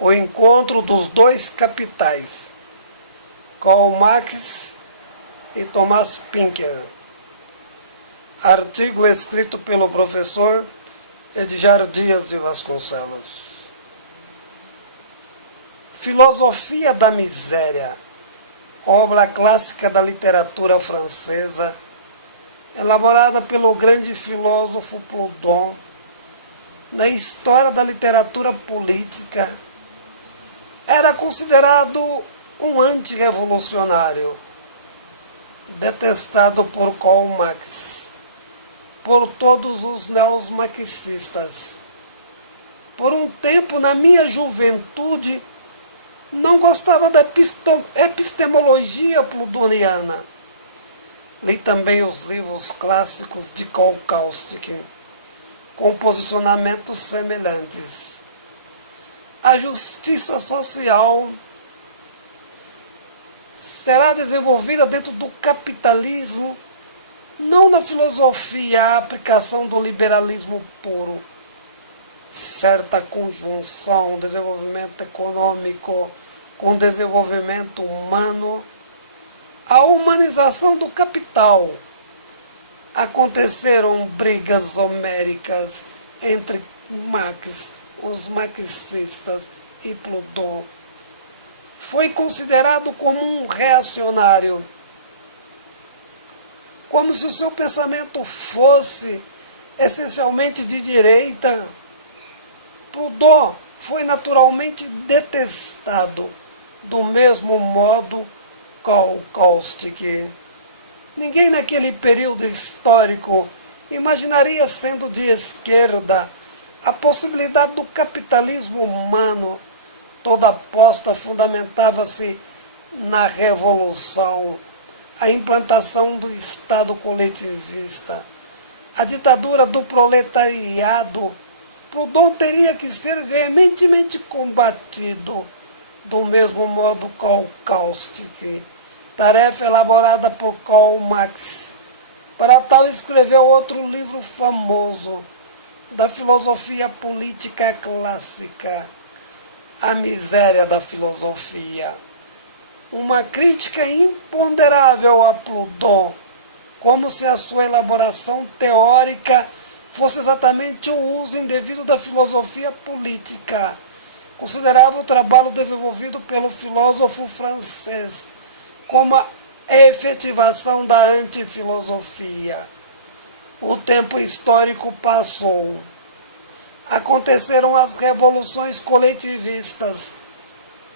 O encontro dos dois capitais, Karl Marx e Thomas Pinker. Artigo escrito pelo professor Edgar Dias de Vasconcelos. Filosofia da Miséria, obra clássica da literatura francesa, elaborada pelo grande filósofo Proudhon, na história da literatura política, era considerado um antirrevolucionário, detestado por Karl Marx, por todos os neomarxistas. Por um tempo, na minha juventude, não gostava da epistemologia proudhoniana. Li também os livros clássicos de Kautsky, com posicionamentos semelhantes. A justiça social será desenvolvida dentro do capitalismo, não na filosofia, a aplicação do liberalismo puro. Certa conjunção, desenvolvimento econômico com desenvolvimento humano, a humanização do capital. Aconteceram brigas homéricas entre Marx, os marxistas e Proudhon. Foi considerado como um reacionário, como se o seu pensamento fosse essencialmente de direita. Proudhon foi naturalmente detestado, do mesmo modo Kautsky. Ninguém naquele período histórico imaginaria, sendo de esquerda, a possibilidade do capitalismo humano. Toda aposta fundamentava-se na revolução, a implantação do Estado coletivista, a ditadura do proletariado. Proudhon teria que ser veementemente combatido, do mesmo modo Kautsky, tarefa elaborada por Karl Marx. Para tal escreveu outro livro famoso da filosofia política clássica, A Miséria da Filosofia. Uma crítica imponderável a Proudhon, como se a sua elaboração teórica fosse exatamente o uso indevido da filosofia política. Considerava o trabalho desenvolvido pelo filósofo francês como a efetivação da antifilosofia. O tempo histórico passou. Aconteceram as revoluções coletivistas.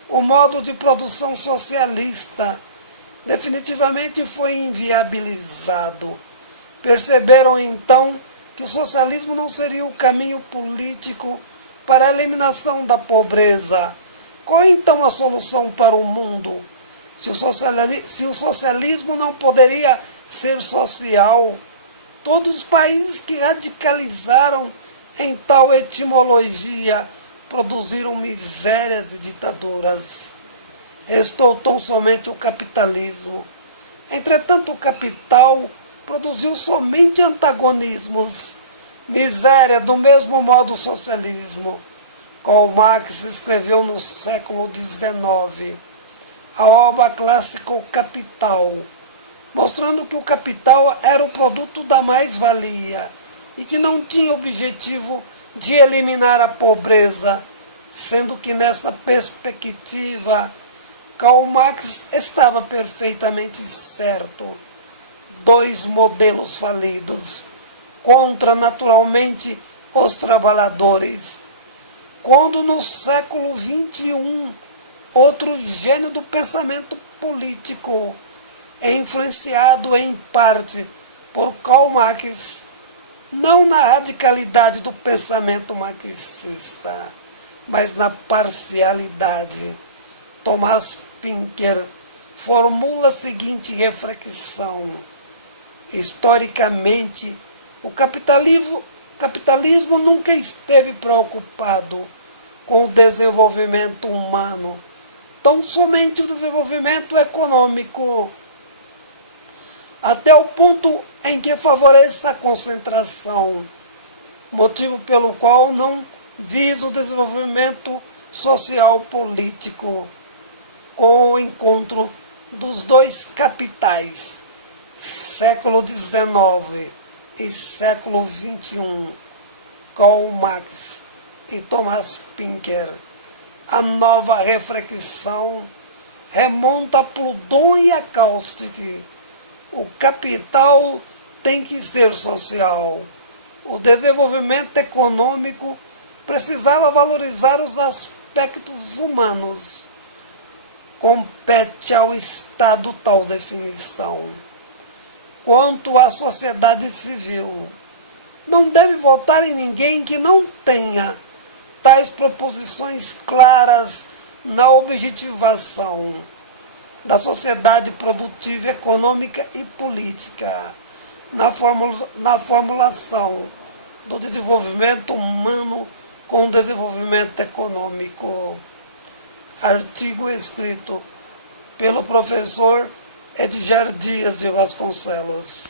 O modo de produção socialista definitivamente foi inviabilizado. Perceberam então que o socialismo não seria o caminho político para a eliminação da pobreza. Qual é então a solução para o mundo? Se o socialismo não poderia ser social, todos os países que radicalizaram em tal etimologia produziram misérias e ditaduras. Restou tão somente o capitalismo. Entretanto, o capital produziu somente antagonismos. Miséria, do mesmo modo o socialismo. Karl Marx escreveu no século XIX a obra clássica O Capital, mostrando que o capital era o produto da mais-valia e que não tinha objetivo de eliminar a pobreza, sendo que nessa perspectiva Karl Marx estava perfeitamente certo. Dois modelos falidos, contra naturalmente os trabalhadores. Quando no século XXI, outro gênio do pensamento político, influenciado em parte por Karl Marx, não na radicalidade do pensamento marxista, mas na parcialidade. Thomas Pinker formula a seguinte reflexão: historicamente, o capitalismo nunca esteve preocupado com o desenvolvimento humano, tão somente o desenvolvimento econômico, até o ponto em que favoreça a concentração, motivo pelo qual não visa o desenvolvimento social-político com o encontro dos dois capitais, século XIX e século XXI, Karl Marx e Thomas Pinker. A nova reflexão remonta a Proudhon e a Kautsky. O capital tem que ser social. O desenvolvimento econômico precisava valorizar os aspectos humanos. Compete ao Estado tal definição. Quanto à sociedade civil, não deve votar em ninguém que não tenha tais proposições claras na objetivação da sociedade produtiva, econômica e política, na formulação do desenvolvimento humano com o desenvolvimento econômico. Artigo escrito pelo professor Edgar Dias de Vasconcelos.